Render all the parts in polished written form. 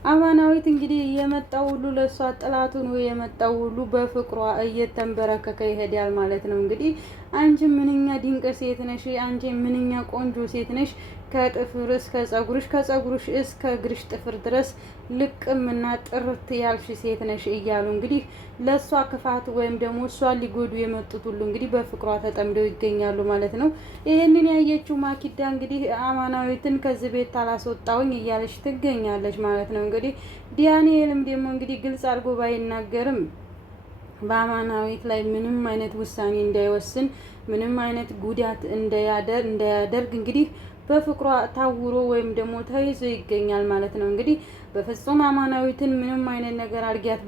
አማናዊት እንግዲህ የመጣው ሁሉ ለሷ ጥላቱን ወይ የመጣው ሁሉ በፍቅሯ እየተንበረከከ ይሄዳል ማለት ነው። እንግዲህ አንቺ ምንኛ ድንቅ ሴት ነሽ፣ አንቺ ምንኛ ቆንጆ ሴት ነሽ፣ ከጥፍር እስከ ጸጉርሽ፣ ከጸጉርሽ እስከ እግርሽ ጥፍር ድረስ ልቅምና ጥርት ያልሽ ሴት ነሽ እያሉ እንግዲህ ለሷ ክፋት ወይም ደግሞ እሷ ሊጎዱ የመጡት ሁሉ እንግዲህ በፍቅሯ ተጠምደው ይገኛሉ ማለት ነው። ይህንን ያየችው ማኪዳ እንግዲህ አማናዊትን ከዚህ ቤት አላስወጣውኝ እያለች ትገኛለች ማለት ነው። እንግዲህ ዲያንኤልም ደግሞ እንግዲህ ግልጽ አድርጎ ባይናገርም በአማናዊት ላይ ምንም አይነት ውሳኔ እንዳይወስን ምንም አይነት ጉዳት እንዳያደርግ እንግዲህ በፍቅሯ ታውሮ ወይም ደግሞ ተይዞ ይገኛል ማለት ነው። እንግዲህ በፍጹም አማናዊትን ምንም አይነት ነገር አድርጊያት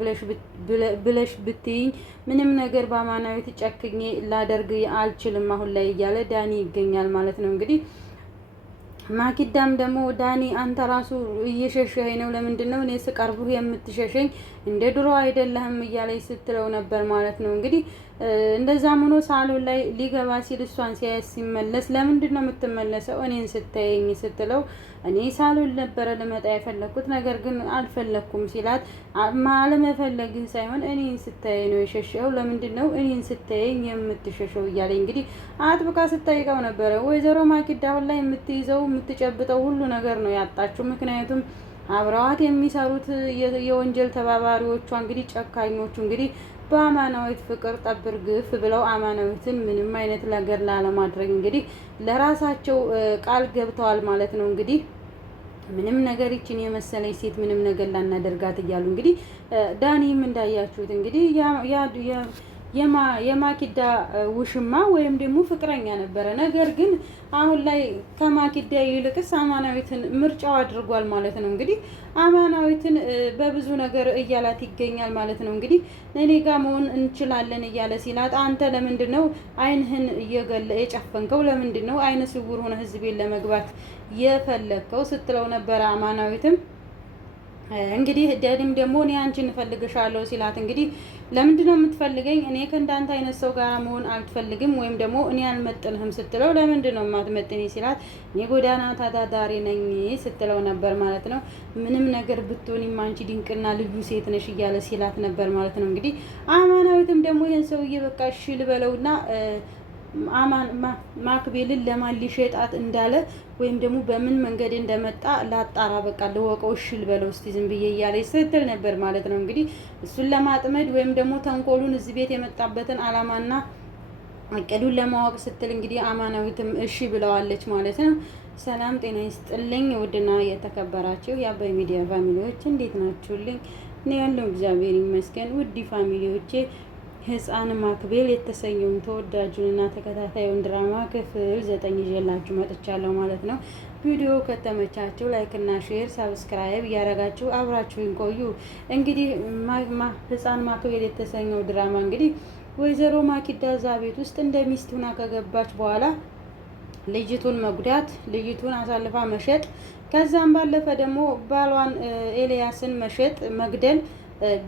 ብለሽ ብትይኝ ምንም ነገር በአማናዊት ጨክኜ ላደርግ አልችልም አሁን ላይ እያለ ዳኒ ይገኛል ማለት ነው። እንግዲህ ማኪዳም ደግሞ ዳኒ አንተ ራሱ እየሸሸኸኝ ነው፣ ለምንድን ነው እኔ ስቀርብህ የምትሸሸኝ? እንደ ድሮ አይደለህም እያለች ስትለው ነበር ማለት ነው። እንግዲህ እንደዛም ሆኖ ሳሎን ላይ ሊገባ ሲል እሷን ሲያየት ሲመለስ ለምንድን ነው የምትመለሰው እኔን ስታየኝ ስትለው እኔ ሳሎን ነበረ ልመጣ የፈለግኩት ነገር ግን አልፈለግኩም ሲላት አለመፈለግህ ሳይሆን እኔን ስታየኝ ነው የሸሸው፣ ለምንድን ነው እኔን ስታየኝ የምትሸሸው እያለኝ እንግዲህ አጥብቃ ስጠይቀው ነበረ። ወይዘሮ ማኪዳ አሁን ላይ የምትይዘው የምትጨብጠው ሁሉ ነገር ነው ያጣችው። ምክንያቱም አብረዋት የሚሰሩት የወንጀል ተባባሪዎቿ እንግዲህ ጨካኞቹ እንግዲህ በአማናዊት ፍቅር ጠብር ግፍ ብለው አማናዊትን ምንም አይነት ነገር ላለማድረግ እንግዲህ ለራሳቸው ቃል ገብተዋል ማለት ነው። እንግዲህ ምንም ነገር ይችን የመሰለኝ ሴት ምንም ነገር ላናደርጋት እያሉ እንግዲህ ዳኒም እንዳያችሁት እንግዲህ የማኪዳ ውሽማ ወይም ደግሞ ፍቅረኛ ነበረ። ነገር ግን አሁን ላይ ከማኪዳ ይልቅስ አማናዊትን ምርጫው አድርጓል ማለት ነው። እንግዲህ አማናዊትን በብዙ ነገር እያላት ይገኛል ማለት ነው። እንግዲህ እኔ ጋር መሆን እንችላለን እያለ ሲላት አንተ ለምንድን ነው አይንህን የጨፈንከው? ለምንድን ነው አይነ ስውር ሆነ ህዝቤን ለመግባት የፈለግከው ስትለው ነበረ አማናዊትም እንግዲህ ዳኒም ደግሞ እኔ አንቺን እፈልግሻለሁ ሲላት እንግዲህ ለምንድን ነው የምትፈልገኝ? እኔ ከእንዳንተ አይነት ሰው ጋር መሆን አልፈልግም ወይም ደግሞ እኔ አልመጥንህም ስትለው ለምንድን ነው የማትመጥኝ ሲላት እኔ ጎዳና ተዳዳሪ ነኝ ስትለው ነበር ማለት ነው። ምንም ነገር ብትሆኒም አንቺ ድንቅና ልዩ ሴት ነሽ እያለ ሲላት ነበር ማለት ነው። እንግዲህ አማናዊትም ደግሞ ይህን ሰውዬ በቃ እሺ ልበለውና ማክቤልን ለማን ሊሸጣት እንዳለ ወይም ደግሞ በምን መንገድ እንደመጣ ላጣራ በቃ ልወቀው እሺ ልበለው እስቲ ዝም ብዬ እያለች ስትል ነበር ማለት ነው። እንግዲህ እሱን ለማጥመድ ወይም ደግሞ ተንኮሉን እዚህ ቤት የመጣበትን አላማና እቅዱን ለማወቅ ስትል እንግዲህ አማናዊትም እሺ ብለዋለች ማለት ነው። ሰላም ጤና ይስጥልኝ ውድና የተከበራችሁ የአባይ ሚዲያ ፋሚሊዎች እንዴት ናችሁልኝ? እኔ ያለው እግዚአብሔር ይመስገን። ውድ ፋሚሊዎቼ ህፃን ማክቤል የተሰኘውን ተወዳጁንና ተከታታዩን ድራማ ክፍል 9 ይዤላችሁ መጥቻለሁ ማለት ነው። ቪዲዮ ከተመቻችሁ ላይክ እና ሼር ሰብስክራይብ እያደረጋችሁ አብራችሁን ቆዩ። እንግዲህ ህፃን ማክቤል የተሰኘው ድራማ እንግዲህ ወይዘሮ ማኪዳ እዛ ቤት ውስጥ እንደ ሚስት ሆና ከገባች በኋላ ልጅቱን መጉዳት፣ ልጅቱን አሳልፋ መሸጥ፣ ከዛም ባለፈ ደግሞ ባሏን ኤልያስን መሸጥ፣ መግደል፣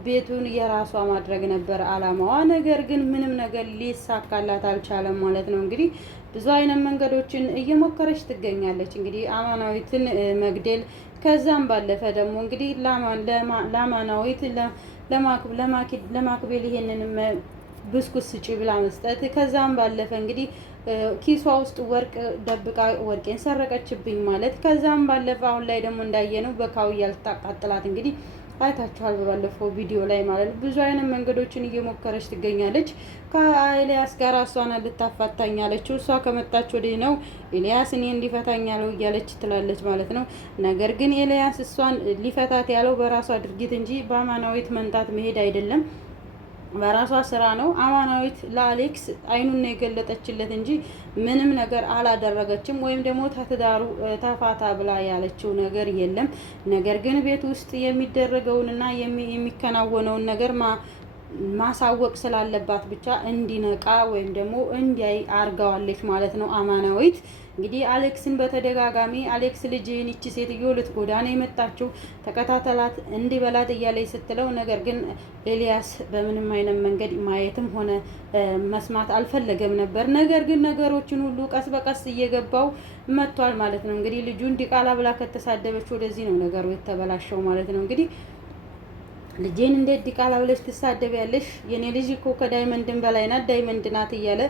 ቤቱን የራሷ ማድረግ ነበር አላማዋ። ነገር ግን ምንም ነገር ሊሳካላት አልቻለም ማለት ነው። እንግዲህ ብዙ አይነት መንገዶችን እየሞከረች ትገኛለች። እንግዲህ አማናዊትን መግደል፣ ከዛም ባለፈ ደግሞ እንግዲህ ለአማናዊት ለማክቤል ይሄንን ብስኩት ስጪ ብላ መስጠት፣ ከዛም ባለፈ እንግዲህ ኪሷ ውስጥ ወርቅ ደብቃ ወርቄን ሰረቀችብኝ ማለት፣ ከዛም ባለፈ አሁን ላይ ደግሞ እንዳየነው በካውያ ልታቃጥላት እንግዲህ አይታችኋል በባለፈው ቪዲዮ ላይ ማለት ነው። ብዙ አይነት መንገዶችን እየሞከረች ትገኛለች። ከኤልያስ ጋር እሷን ልታፋታኝ ያለችው እሷ ከመጣች ወዲህ ነው ኤልያስ እኔ እንዲፈታኝ ያለው እያለች ትላለች ማለት ነው። ነገር ግን ኤልያስ እሷን ሊፈታት ያለው በራሷ ድርጊት እንጂ በአማናዊት መንጣት መሄድ አይደለም። በራሷ ስራ ነው። አማናዊት ለአሌክስ አይኑን ነው የገለጠችለት እንጂ ምንም ነገር አላደረገችም። ወይም ደግሞ ተትዳሩ ተፋታ ብላ ያለችው ነገር የለም። ነገር ግን ቤት ውስጥ የሚደረገውንና የሚከናወነውን ነገር ማሳወቅ ስላለባት ብቻ እንዲነቃ ወይም ደግሞ እንዲያይ አርጋዋለች ማለት ነው አማናዊት። እንግዲህ አሌክስን በተደጋጋሚ አሌክስ ልጅህን ይቺ ሴትዮ ልትጎዳ ነው የመጣችው፣ ተከታተላት እንዲበላት እያለች ስትለው፣ ነገር ግን ኤልያስ በምንም አይነት መንገድ ማየትም ሆነ መስማት አልፈለገም ነበር። ነገር ግን ነገሮችን ሁሉ ቀስ በቀስ እየገባው መጥቷል ማለት ነው። እንግዲህ ልጁን ዲቃላ ብላ ከተሳደበች ወደዚህ ነው ነገሩ የተበላሸው ማለት ነው። እንግዲህ ልጄን እንዴት ዲቃላ ብለሽ ትሳደቢያለሽ? የኔ ልጅ እኮ ከዳይመንድን በላይ ናት፣ ዳይመንድ ናት እያለ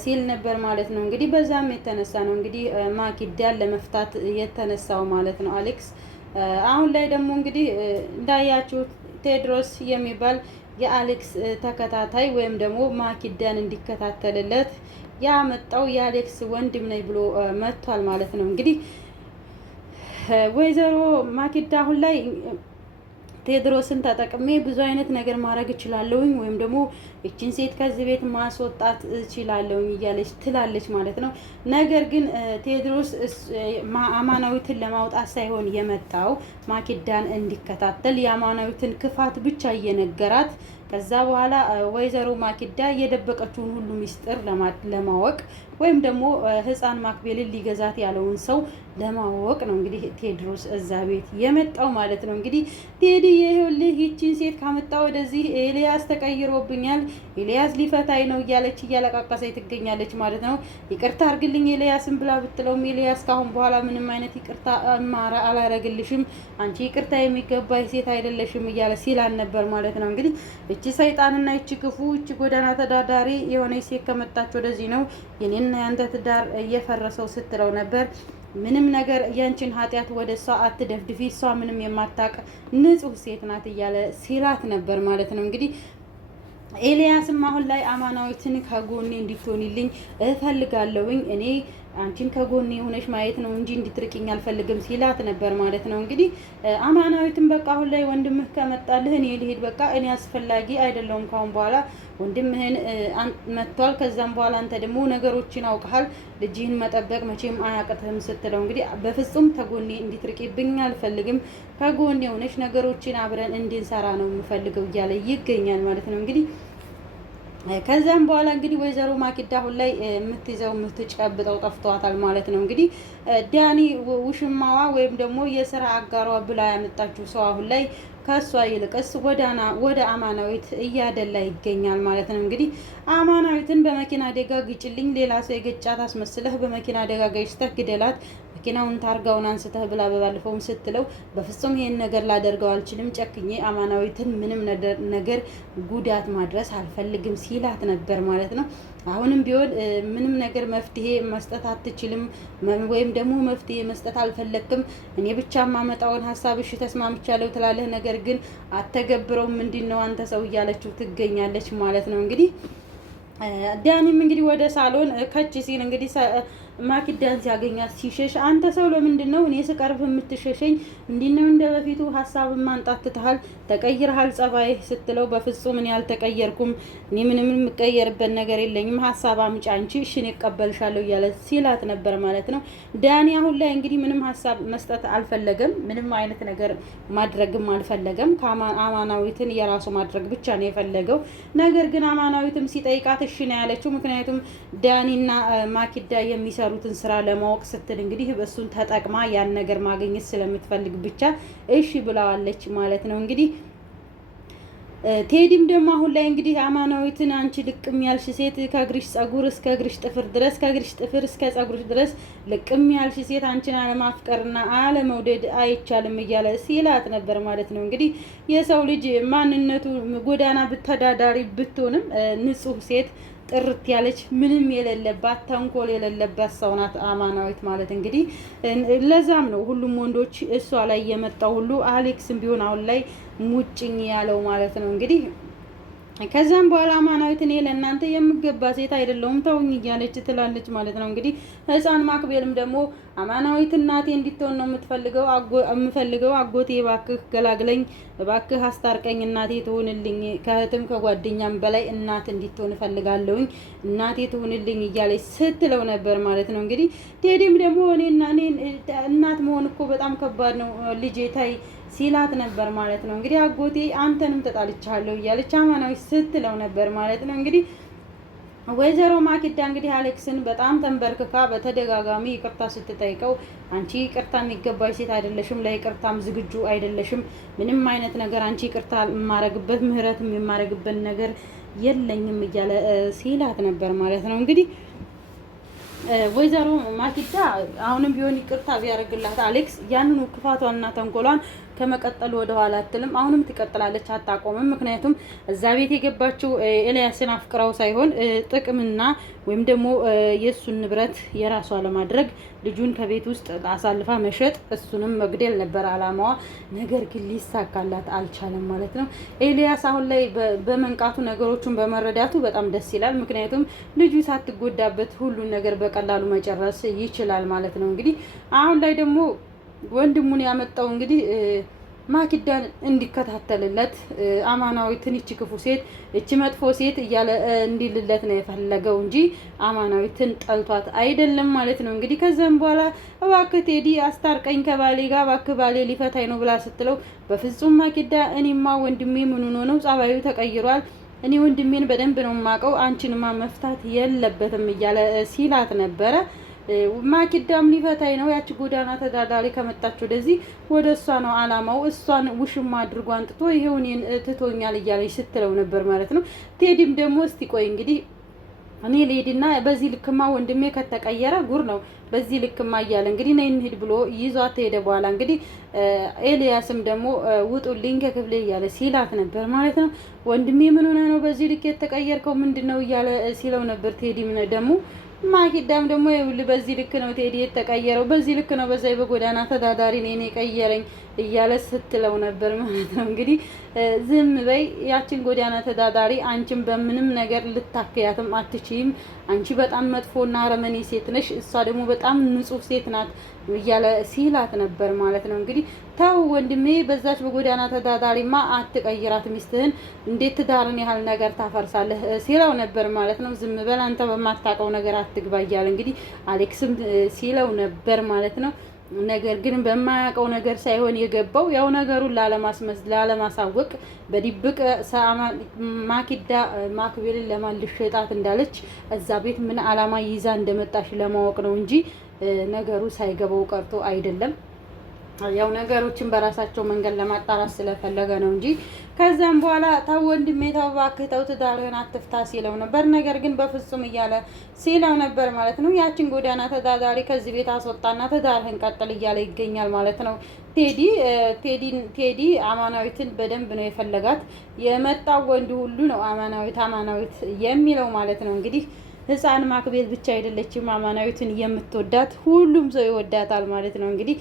ሲል ነበር ማለት ነው። እንግዲህ በዛም የተነሳ ነው እንግዲህ ማኪዳን ለመፍታት የተነሳው ማለት ነው አሌክስ። አሁን ላይ ደግሞ እንግዲህ እንዳያችሁት ቴድሮስ የሚባል የአሌክስ ተከታታይ ወይም ደግሞ ማኪዳን እንዲከታተልለት ያመጣው የአሌክስ ወንድም ነኝ ብሎ መጥቷል ማለት ነው። እንግዲህ ወይዘሮ ማኪዳ አሁን ላይ ቴድሮስን ተጠቅሜ ብዙ አይነት ነገር ማድረግ እችላለሁኝ ወይም ደግሞ እቺን ሴት ከዚህ ቤት ማስወጣት እችላለሁኝ እያለች ትላለች ማለት ነው። ነገር ግን ቴድሮስ አማናዊትን ለማውጣት ሳይሆን የመጣው ማኪዳን እንዲከታተል የአማናዊትን ክፋት ብቻ እየነገራት ከዛ በኋላ ወይዘሮ ማኪዳ የደበቀችውን ሁሉ ሚስጥር ለማወቅ ወይም ደግሞ ህፃን ማክቤልን ሊገዛት ያለውን ሰው ለማወቅ ነው እንግዲህ ቴድሮስ እዛ ቤት የመጣው ማለት ነው። እንግዲህ ቴዲ ይኸውልህ ይቺን ሴት ካመጣ ወደዚህ ኤልያስ ተቀይሮብኛል፣ ኤልያስ ሊፈታይ ነው እያለች እያለቃቀሰች ትገኛለች ማለት ነው። ይቅርታ አርግልኝ ኤልያስን ብላ ብትለውም ኤልያስ ካሁን በኋላ ምንም አይነት ይቅርታ አላረግልሽም፣ አንቺ ይቅርታ የሚገባ ሴት አይደለሽም እያለ ሲላን ነበር ማለት ነው። እንግዲህ እቺ ሰይጣንና እቺ ክፉ እቺ ጎዳና ተዳዳሪ የሆነች ሴት ከመጣች ወደዚህ ነው የኔና ያንተ ትዳር እየፈረሰው ስትለው ነበር። ምንም ነገር ያንቺን ኃጢአት ወደ እሷ አትደፍድፊ፣ እሷ ምንም የማታቅ ንጹህ ሴት ናት እያለ ሲላት ነበር ማለት ነው። እንግዲህ ኤልያስም አሁን ላይ አማናዊትን ከጎኔ እንድትሆንልኝ እፈልጋለሁኝ፣ እኔ አንቺን ከጎኔ የሆነሽ ማየት ነው እንጂ እንድትርቅኝ አልፈልግም ሲላት ነበር ማለት ነው። እንግዲህ አማናዊትን በቃ አሁን ላይ ወንድምህ ከመጣልህ እኔ ልሄድ፣ በቃ እኔ አስፈላጊ አይደለሁም ካሁን በኋላ ወንድምህን መጥቷል። ከዛም በኋላ አንተ ደግሞ ነገሮችን አውቀሃል፣ ልጅህን መጠበቅ መቼም አያቅትህም ስትለው እንግዲህ በፍጹም ከጎኔ እንድትርቂብኝ አልፈልግም፣ ከጎኔ የሆነሽ ነገሮችን አብረን እንድንሰራ ነው የምፈልገው እያለ ይገኛል ማለት ነው። እንግዲህ ከዛም በኋላ እንግዲህ ወይዘሮ ማኪዳ አሁን ላይ የምትይዘው የምትጨብጠው ጠፍቷታል ማለት ነው። እንግዲህ ዳኒ ውሽማዋ ወይም ደግሞ የስራ አጋሯ ብላ ያመጣችው ሰው አሁን ላይ ከሷ ይልቅስ ወደ አማናዊት እያደላ ይገኛል ማለት ነው። እንግዲህ አማናዊትን በመኪና አደጋ ግጭልኝ፣ ሌላ ሰው የገጫት አስመስለህ በመኪና አደጋ ገጭተህ ግደላት፣ መኪናውን ታርጋውን አንስተህ ብላ በባለፈውም ስትለው በፍጹም ይሄን ነገር ላደርገው አልችልም፣ ጨክኜ አማናዊትን ምንም ነገር ጉዳት ማድረስ አልፈልግም ሲላት ነበር ማለት ነው። አሁንም ቢሆን ምንም ነገር መፍትሄ መስጠት አትችልም ወይም ደግሞ መፍትሄ መስጠት አልፈለክም፣ እኔ ብቻ ማመጣውን ሀሳብ እሺ ተስማምቻለሁ ትላለህ፣ ነገር ግን አተገብረው ምንድነው አንተ ሰው እያለችው ትገኛለች ማለት ነው። እንግዲህ ዳኒም እንግዲህ ወደ ሳሎን ከች ሲል እንግዲህ ማኪዳን ሲያገኛት ሲሸሽ፣ አንተ ሰው ለምንድን ነው እኔ ስቀርብ የምትሸሸኝ? እንዲነው እንደ በፊቱ ሀሳብ ማንጣት ትተሃል፣ ተቀይረሃል ጸባይ ስትለው በፍጹም እኔ አልተቀየርኩም፣ እኔ ምንም የምቀየርበት ነገር የለኝም፣ ሀሳብ አምጪ አንቺ፣ እሺ እኔ እቀበልሻለሁ እያለ ሲላት ነበር ማለት ነው። ዳኒ አሁን ላይ እንግዲህ ምንም ሀሳብ መስጠት አልፈለገም፣ ምንም አይነት ነገር ማድረግም አልፈለገም። አማናዊትን የራሱ ማድረግ ብቻ ነው የፈለገው። ነገር ግን አማናዊትም ሲጠይቃት እሺ ነው ያለችው። ምክንያቱም ዳኒና ማኪዳ የሚሰሩትን ስራ ለማወቅ ስትል እንግዲህ በሱን ተጠቅማ ያን ነገር ማግኘት ስለምትፈልግ ብቻ እሺ ብላዋለች ማለት ነው። እንግዲህ ቴዲም ደግሞ አሁን ላይ እንግዲህ አማናዊትን አንቺ ልቅም ያልሽ ሴት ከእግርሽ ጸጉር እስከ እግርሽ ጥፍር ድረስ ከእግርሽ ጥፍር እስከ ጸጉርሽ ድረስ ልቅም ያልሽ ሴት አንቺን አለማፍቀርና አለመውደድ አይቻልም እያለ ሲላት ነበር ማለት ነው። እንግዲህ የሰው ልጅ ማንነቱ ጎዳና ተዳዳሪ ብትሆንም ንጹህ ሴት ጥርት ያለች ምንም የሌለባት ተንኮል የሌለባት ሰው ናት አማናዊት ማለት እንግዲህ ለዛም ነው ሁሉም ወንዶች እሷ ላይ የመጣው ሁሉ አሌክስም ቢሆን አሁን ላይ ሙጭኝ ያለው ማለት ነው። እንግዲህ ከዛም በኋላ አማናዊት እኔ ለእናንተ የምገባ ሴት አይደለሁም ተውኝ እያለች ትላለች ማለት ነው። እንግዲህ ህፃን ማክቤልም ደግሞ አማናዊት እናቴ እንድትሆን ነው የምፈልገው፣ አጎቴ እባክህ ገላግለኝ፣ እባክህ አስታርቀኝ፣ እናቴ ትሆንልኝ፣ ከእህትም ከጓደኛም በላይ እናት እንድትሆን እፈልጋለሁኝ፣ እናቴ ትሆንልኝ እያለች ስትለው ነበር ማለት ነው። እንግዲህ ቴዲም ደግሞ እኔ እናት መሆን እኮ በጣም ከባድ ነው ልጄ ታይ ሲላት ነበር ማለት ነው። እንግዲህ አጎቴ አንተንም ተጣልቻለሁ እያለች አማናዊት ስትለው ነበር ማለት ነው። እንግዲህ ወይዘሮ ማኪዳ እንግዲህ አሌክስን በጣም ተንበርክካ በተደጋጋሚ ይቅርታ ስትጠይቀው አንቺ ይቅርታ የሚገባሽ ሴት አይደለሽም፣ ለይቅርታም ዝግጁ አይደለሽም፣ ምንም አይነት ነገር አንቺ ይቅርታ የማረግበት ምህረትም የማረግበት ነገር የለኝም እያለ ሲላት ነበር ማለት ነው። እንግዲህ ወይዘሮ ማኪዳ አሁንም ቢሆን ይቅርታ ቢያደርግላት አሌክስ ያንኑ ክፋቷንና ተንኮሏን ከመቀጠል ወደ ኋላ አትልም። አሁንም ትቀጥላለች፣ አታቆምም። ምክንያቱም እዛ ቤት የገባችው ኤልያስን አፍቅራው ሳይሆን ጥቅምና ወይም ደግሞ የእሱን ንብረት የራሷ ለማድረግ ልጁን ከቤት ውስጥ አሳልፋ መሸጥ እሱንም መግደል ነበር አላማዋ። ነገር ግን ሊሳካላት አልቻለም ማለት ነው። ኤልያስ አሁን ላይ በመንቃቱ ነገሮቹን በመረዳቱ በጣም ደስ ይላል። ምክንያቱም ልጁ ሳትጎዳበት ሁሉን ነገር በቀላሉ መጨረስ ይችላል ማለት ነው። እንግዲህ አሁን ላይ ደግሞ ወንድሙን ያመጣው እንግዲህ ማኪዳን እንዲከታተልለት አማናዊትን እቺ ክፉ ሴት እቺ መጥፎ ሴት እያለ እንዲልለት ነው የፈለገው እንጂ አማናዊትን ጠልቷት አይደለም ማለት ነው። እንግዲህ ከዛም በኋላ እባክህ ቴዲ አስታርቀኝ ከባሌ ጋር እባክህ ባሌ ሊፈታኝ ነው ብላ ስትለው በፍጹም ማኪዳ እኔማ ወንድሜ ምን ሆኖ ነው ጸባዩ ተቀይሯል፣ እኔ ወንድሜን በደንብ ነው የማውቀው፣ አንቺንማ መፍታት የለበትም እያለ ሲላት ነበረ። ማኪዳም ሊፈታኝ ነው፣ ያቺ ጎዳና ተዳዳሪ ከመጣች ወደዚህ ወደ እሷ ነው አላማው፣ እሷን ውሽማ አድርጎ አንጥቶ ይሄው እኔን ትቶኛል እያለች ስትለው ነበር ማለት ነው። ቴዲም ደግሞ እስቲ ቆይ እንግዲህ እኔ ልሂድና በዚህ ልክማ ወንድሜ ከተቀየረ ጉር ነው በዚህ ልክማ እያለ እንግዲህ ነይ እንሂድ ብሎ ይዟት ሄደ። በኋላ እንግዲህ ኤልያስም ደግሞ ውጡልኝ ከክፍሌ እያለ ሲላት ነበር ማለት ነው። ወንድሜ ምን ሆነ ነው በዚህ ልክ የተቀየርከው ምንድነው እያለ ሲለው ነበር። ቴዲም ደግሞ ማኪዳም ደግሞ ይኸውልህ በዚህ ልክ ነው ቴዲ የተቀየረው፣ በዚህ ልክ ነው በዛ በጎዳና ተዳዳሪ እኔ ቀየረኝ እያለ ስትለው ነበር ማለት ነው። እንግዲህ ዝም በይ ያችን ጎዳና ተዳዳሪ አንቺን በምንም ነገር ልታከያትም አትችይም፣ አንቺ በጣም መጥፎና አረመኔ ሴት ነሽ፣ እሷ ደግሞ በጣም ንጹህ ሴት ናት እያለ ሲላት ነበር ማለት ነው። እንግዲህ ተው ወንድሜ በዛች በጎዳና ተዳዳሪማ አትቀይራት ሚስትህን፣ እንዴት ትዳርን ያህል ነገር ታፈርሳለህ ሲለው ነበር ማለት ነው። ዝም በል አንተ በማታውቀው ነገር አትግባ እያለ እንግዲህ አሌክስም ሲለው ነበር ማለት ነው። ነገር ግን በማያውቀው ነገር ሳይሆን የገባው ያው ነገሩን ላለማሳወቅ በድብቅ ማኪዳ ማክቤልን ለማን ልሸጣት እንዳለች እዛ ቤት ምን አላማ ይዛ እንደመጣሽ ለማወቅ ነው እንጂ ነገሩ ሳይገባው ቀርቶ አይደለም። ያው ነገሮችን በራሳቸው መንገድ ለማጣራት ስለፈለገ ነው እንጂ ከዛም በኋላ ተው ወንድሜ ተው እባክህ ተው ትዳርህን አትፍታ ሲለው ነበር። ነገር ግን በፍጹም እያለ ሲለው ነበር ማለት ነው። ያችን ጎዳና ተዳዳሪ ከዚህ ቤት አስወጣና ትዳርህን ቀጥል እያለ ይገኛል ማለት ነው። ቴዲ አማናዊትን በደንብ ነው የፈለጋት። የመጣው ወንድ ሁሉ ነው አማናዊት የሚለው ማለት ነው። እንግዲህ ህፃን ማክቤል ብቻ አይደለችም አማናዊትን የምትወዳት፣ ሁሉም ሰው ይወዳታል ማለት ነው። እንግዲህ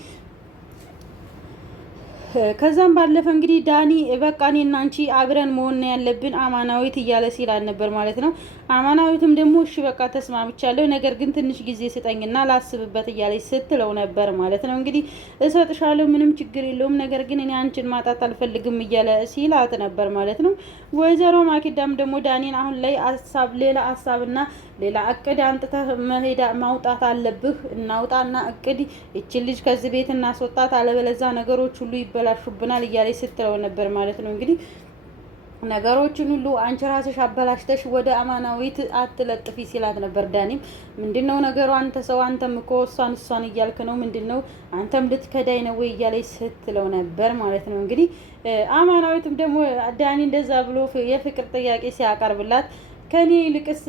ከዛም ባለፈ እንግዲህ ዳኒ በቃ እኔና አንቺ አብረን መሆን ያለብን አማናዊት እያለ ሲላል ነበር ማለት ነው። አማናዊትም ደግሞ እሺ በቃ ተስማምቻለሁ፣ ነገር ግን ትንሽ ጊዜ ስጠኝና ላስብበት እያለች ስትለው ነበር ማለት ነው። እንግዲህ እሰጥሻለሁ፣ ምንም ችግር የለውም፣ ነገር ግን እኔ አንቺን ማጣት አልፈልግም እያለ ሲላት ነበር ማለት ነው። ወይዘሮ ማኪዳም ደግሞ ዳኒን አሁን ላይ ሌላ ሀሳብና ሌላ እቅድ አንጥተህ ማውጣት አለብህ፣ እናውጣና እቅድ ይችን ልጅ ከዚህ ቤት እናስወጣት፣ አለበለዛ ነገሮች ሁሉ ይበላሹብናል እያለች ስትለው ነበር ማለት ነው። እንግዲህ ነገሮችን ሁሉ አንቺ ራስሽ አበላሽተሽ ወደ አማናዊት አትለጥፊ ሲላት ነበር። ዳኒም ምንድነው ነገሩ አንተ ሰው አንተም እኮ እሷን እያልክ ነው ምንድነው አንተም ልትከዳይ ነው ወይ እያለች ስትለው ነበር ማለት ነው። እንግዲህ አማናዊትም ደግሞ ዳኒ እንደዛ ብሎ የፍቅር ጥያቄ ሲያቀርብላት ከኔ ይልቅስ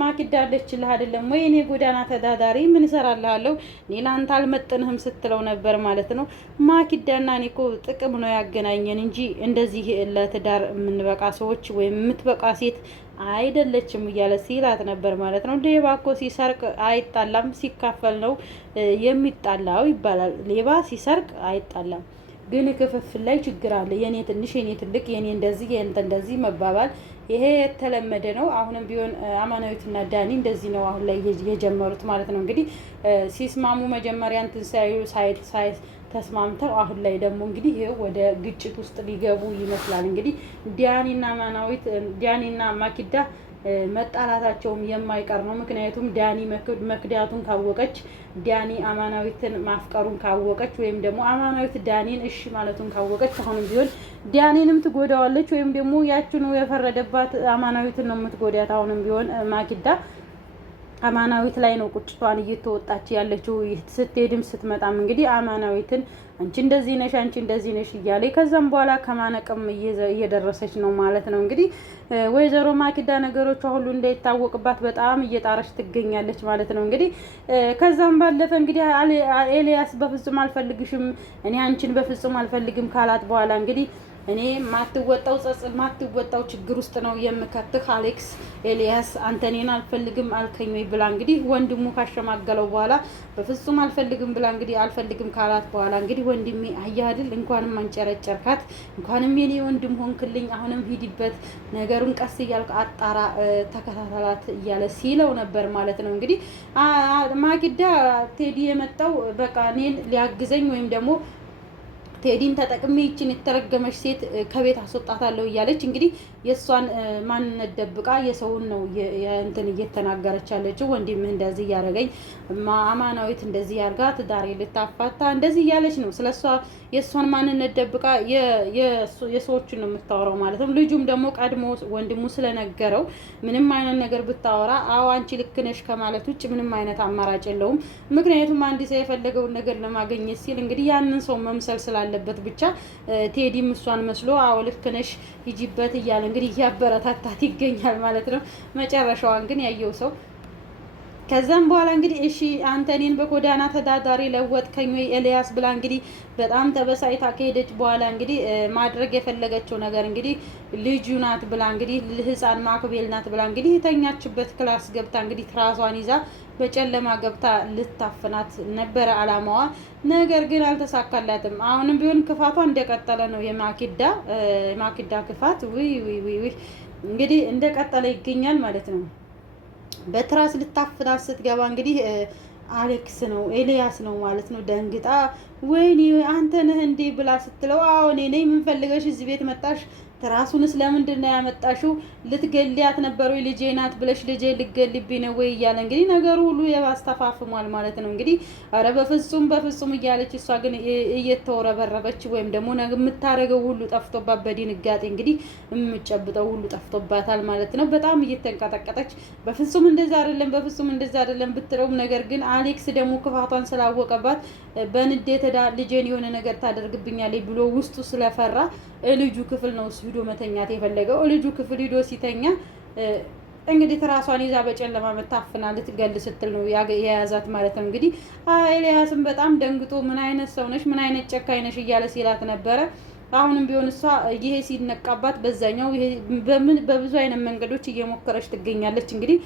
ማኪዳ አለችልህ አይደለም ወይ እኔ ጎዳና ተዳዳሪ ምን እሰራልሃለሁ እኔ ላንተ አልመጥንህም ስትለው ነበር ማለት ነው። ማኪዳና እኔ እኮ ጥቅም ነው ያገናኘን እንጂ እንደዚህ ለትዳር የምንበቃ ሰዎች ወይም የምትበቃ ሴት አይደለችም እያለ ሲላት ነበር ማለት ነው። ሌባ እኮ ሲሰርቅ አይጣላም፣ ሲካፈል ነው የሚጣላው ይባላል። ሌባ ሲሰርቅ አይጣላም፣ ግን ክፍፍል ላይ ችግር አለ። የኔ ትንሽ የኔ ትልቅ፣ የኔ እንደዚህ የእንተ እንደዚህ መባባል ይሄ የተለመደ ነው። አሁንም ቢሆን አማናዊትና ዳኒ እንደዚህ ነው አሁን ላይ የጀመሩት ማለት ነው። እንግዲህ ሲስማሙ መጀመሪያ እንትን ሳይ ተስማምተው አሁን ላይ ደግሞ እንግዲህ ይሄ ወደ ግጭት ውስጥ ሊገቡ ይመስላል። እንግዲህ ዳኒና ማኪዳ መጣላታቸውም የማይቀር ነው። ምክንያቱም ዳኒ መክዳቱን ካወቀች፣ ዳኒ አማናዊትን ማፍቀሩን ካወቀች፣ ወይም ደግሞ አማናዊት ዳኒን እሺ ማለቱን ካወቀች አሁንም ቢሆን ዳኒንም ትጎዳዋለች፣ ወይም ደግሞ ያችኑ የፈረደባት አማናዊትን ነው የምትጎዳት። አሁንም ቢሆን ማኪዳ አማናዊት ላይ ነው ቁጭቷን እየተወጣች ያለችው። ስትሄድም ስትመጣም እንግዲህ አማናዊትን አንቺ እንደዚህ ነሽ፣ አንቺ እንደዚህ ነሽ እያለ ከዛም በኋላ ከማነቅም እየደረሰች ነው ማለት ነው። እንግዲህ ወይዘሮ ማኪዳ ነገሮቿ ሁሉ እንዳይታወቅባት በጣም እየጣረች ትገኛለች ማለት ነው። እንግዲህ ከዛም ባለፈ እንግዲህ ኤልያስ በፍጹም አልፈልግሽም፣ እኔ አንቺን በፍጹም አልፈልግም ካላት በኋላ እንግዲህ እኔ ማትወጣው ችግር ውስጥ ነው የምከትህ አሌክስ። ኤልያስ አንተ እኔን አልፈልግም አልከኝ ወይ ብላ እንግዲህ ወንድሙ ካሸማገለው በኋላ በፍጹም አልፈልግም ብላ እንግዲህ አልፈልግም ካላት በኋላ እንግዲህ ወንድሜ አያድል እንኳንም አንጨረጨርካት፣ እንኳንም የኔ ወንድም ሆንክልኝ፣ አሁንም ሂድበት ነገሩን ቀስ እያልክ አጣራ፣ ተከታተላት እያለ ሲለው ነበር ማለት ነው። እንግዲህ ማኪዳ ቴዲ የመጣው በቃ እኔን ሊያግዘኝ ወይም ደግሞ ቴዲን ተጠቅሜ ይችን የተረገመች ሴት ከቤት አስወጣታለሁ እያለች እንግዲህ የእሷን ማንነት ደብቃ የሰውን ነው እንትን እየተናገረች ያለችው። ወንድምህ እንደዚህ እያደረገኝ አማናዊት እንደዚህ ያርጋ ትዳሬ ልታፋታ እንደዚህ እያለች ነው ስለሷ የእሷን ማንነት ደብቃ የሰዎችን ነው የምታወራው ማለት ነው። ልጁም ደግሞ ቀድሞ ወንድሙ ስለነገረው ምንም አይነት ነገር ብታወራ አዎ አንቺ ልክ ነሽ ከማለት ውጭ ምንም አይነት አማራጭ የለውም። ምክንያቱም አንድ ሰው የፈለገውን ነገር ለማግኘት ሲል እንግዲህ ያንን ሰው መምሰል ስላለበት ብቻ ቴዲም እሷን መስሎ አዎ ልክ ነሽ ሂጂበት እያለ እንግዲህ እያበረታታት ይገኛል ማለት ነው። መጨረሻዋን ግን ያየው ሰው ከዛም በኋላ እንግዲህ እሺ አንተ እኔን በጎዳና ተዳዳሪ ለወጥከኝ ወይ ኤልያስ ብላ እንግዲህ በጣም ተበሳይታ ከሄደች በኋላ እንግዲህ ማድረግ የፈለገችው ነገር እንግዲህ ልጁ ናት ብላ እንግዲህ ህፃን ማክቤል ናት ብላ እንግዲህ የተኛችበት ክላስ ገብታ እንግዲህ ትራሷን ይዛ በጨለማ ገብታ ልታፍናት ነበረ አላማዋ። ነገር ግን አልተሳካላትም። አሁንም ቢሆን ክፋቷ እንደቀጠለ ነው። የማኪዳ ክፋት ውይ እንግዲህ እንደቀጠለ ይገኛል ማለት ነው። በትራስ ልታፍናት ስትገባ እንግዲህ አሌክስ ነው ኤልያስ ነው ማለት ነው። ደንግጣ ወይኔ አንተ ነህ እንዴ ብላ ስትለው አዎ እኔ ነኝ፣ ምን ፈልገሽ እዚህ ቤት መጣሽ? ትራሱንስ ለምንድን ነው ያመጣሽው? ልትገሊያት ነበር ወይ? ልጄ ናት ብለሽ ልጄ ልትገልብኝ ነው ወይ እያለ እንግዲህ ነገሩ ሁሉ የባስተፋፍሟል ማለት ነው። እንግዲህ አረ በፍጹም እያለች እሷ ግን እየተወረበረበች ወይም ደግሞ የምታደርገው ሁሉ ጠፍቶባት በድንጋጤ እንግዲህ የምጨብጠው ሁሉ ጠፍቶባታል ማለት ነው። በጣም እየተንቀጠቀጠች በፍጹም እንደዛ አይደለም ብትለውም ነገር ግን አሌክስ ደግሞ ክፋቷን ስላወቀባት በንዴት ልጄን የሆነ ነገር ታደርግብኛለች ብሎ ውስጡ ስለፈራ ልጁ ክፍል ነው ሂዶ መተኛት የፈለገው። ልጁ ክፍል ሂዶ ሲተኛ እንግዲህ ትራሷን ይዛ በጨለማ መታፍና ልትገል ስትል ነው የያዛት ማለት ነው። እንግዲህ ኤልያስም በጣም ደንግጦ ምን አይነት ሰው ነሽ፣ ምን አይነት ጨካኝ ነሽ እያለ ሲላት ነበረ። አሁንም ቢሆን እሷ ይሄ ሲነቃባት በዛኛው በብዙ አይነት መንገዶች እየሞከረች ትገኛለች። እንግዲህ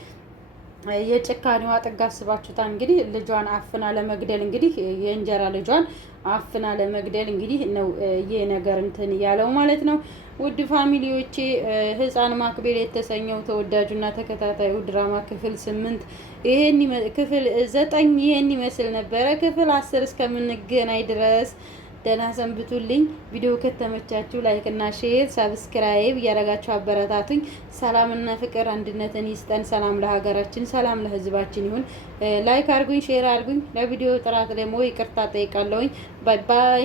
የጭካኔዋ ጥግ አስባችሁታል። እንግዲህ ልጇን አፍና ለመግደል እንግዲህ የእንጀራ ልጇን አፍና ለመግደል እንግዲህ ነው ይሄ ነገር እንትን ያለው ማለት ነው። ውድ ፋሚሊዎቼ ህፃን ማክቤል የተሰኘው ተወዳጁና ተከታታዩ ድራማ ክፍል 8 ክፍል 9 ይሄን ይመስል ነበረ። ክፍል 10 እስከምንገናኝ ድረስ ደህና ሰንብቱልኝ። ቪዲዮ ከተመቻችሁ ላይክ እና ሼር ሰብስክራይብ እያደረጋችሁ አበረታቱኝ። ሰላምና ፍቅር አንድነትን ይስጠን። ሰላም ለሀገራችን፣ ሰላም ለህዝባችን ይሁን። ላይክ አድርጉኝ፣ ሼር አድርጉኝ። ለቪዲዮ ጥራት ደግሞ ይቅርታ ጠይቃለሁኝ። ባይ ባይ።